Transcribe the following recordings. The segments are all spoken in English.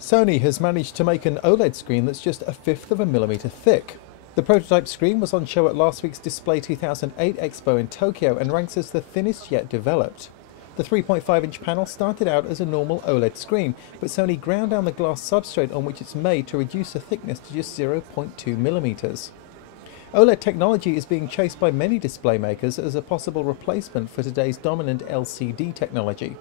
Sony has managed to make an OLED screen that's just a fifth of a millimetre thick. The prototype screen was on show at last week's Display 2008 Expo in Tokyo and ranks as the thinnest yet developed. The 3.5-inch panel started out as a normal OLED screen, but Sony ground down the glass substrate on which it's made to reduce the thickness to just 0.2 millimetres. OLED technology is being chased by many display makers as a possible replacement for today's dominant LCD technology.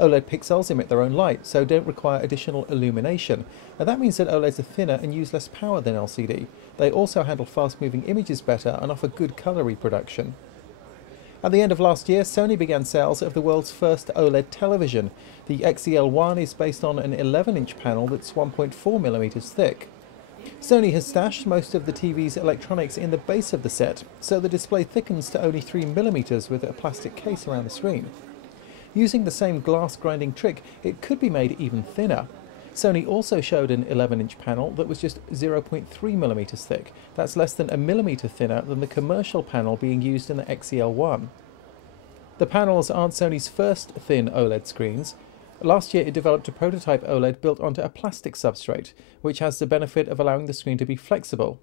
OLED pixels emit their own light, so don't require additional illumination, and that means that OLEDs are thinner and use less power than LCD. They also handle fast-moving images better and offer good colour reproduction. At the end of last year, Sony began sales of the world's first OLED television. The XEL1 is based on an 11-inch panel that's 1.4mm thick. Sony has stashed most of the TV's electronics in the base of the set, so the display thickens to only 3mm with a plastic case around the screen. Using the same glass grinding trick, it could be made even thinner. Sony also showed an 11-inch panel that was just 0.3mm thick. That's less than a millimetre thinner than the commercial panel being used in the XEL1. The panels aren't Sony's first thin OLED screens. Last year it developed a prototype OLED built onto a plastic substrate, which has the benefit of allowing the screen to be flexible.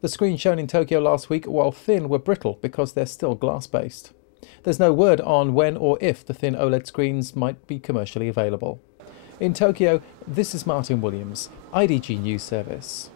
The screens shown in Tokyo last week, while thin, were brittle because they're still glass-based. There's no word on when or if the thin OLED screens might be commercially available. In Tokyo, this is Martin Williams, IDG News Service.